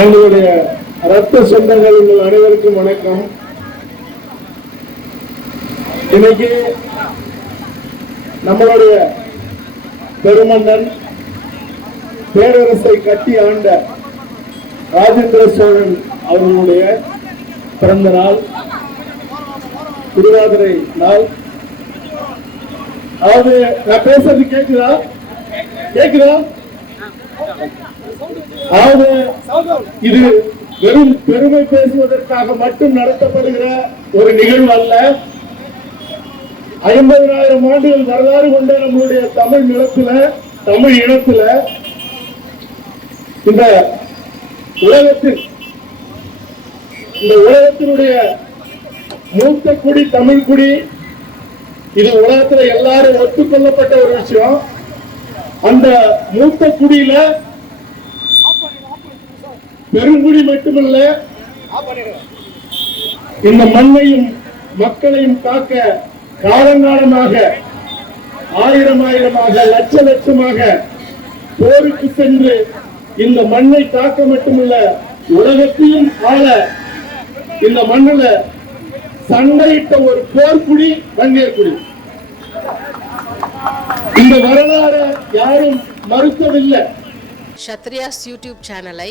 எங்களுடைய ரத்த சொந்தங்கள் உங்கள் அனைவருக்கும் வணக்கம். இன்னைக்கு நம்மளுடைய பெருமன்னன் பேரரசை கட்டி ஆண்ட ராஜேந்திர சோழன் அவர்களுடைய பிறந்த நாள் திருவாதிரை நாள். அதாவது நான் பேசுறது கேட்குதா கேக்குதா? அதாவது இது வெறும் பெருமை பேசுவதற்காக மட்டும் நடத்தப்படுகிற ஒரு நிகழ்வு அல்ல. ஐம்பதாயிரம் ஆண்டுகள் வரலாறு கொண்ட நம்மளுடைய தமிழ் நிலத்துல தமிழ் இனத்துல இந்த உலகத்தில் இந்த உலகத்தினுடைய மூத்த குடி தமிழ் குடி இது உலகத்துல எல்லாரும் ஒத்துக்கொள்ளப்பட்ட ஒரு விஷயம். அந்த மூத்த குடியில பெருங்குடி மட்டுமல்ல இந்த மண்ணையும் மக்களையும் காக்க காலங்காலமாக ஆயிரம் ஆயிரமாக லட்ச லட்சமாக போருக்கு சென்று இந்த மண்ணை காக்க மட்டுமல்ல உலகத்தையும் ஆள இந்த மண்ணில் சண்டையிட்ட ஒரு போர்க்குடி வன்னியர்குடி இந்த வரலாறு யாரும் மறுக்கவில்லை சத்ரியாஸ் யூடியூப் சேனலை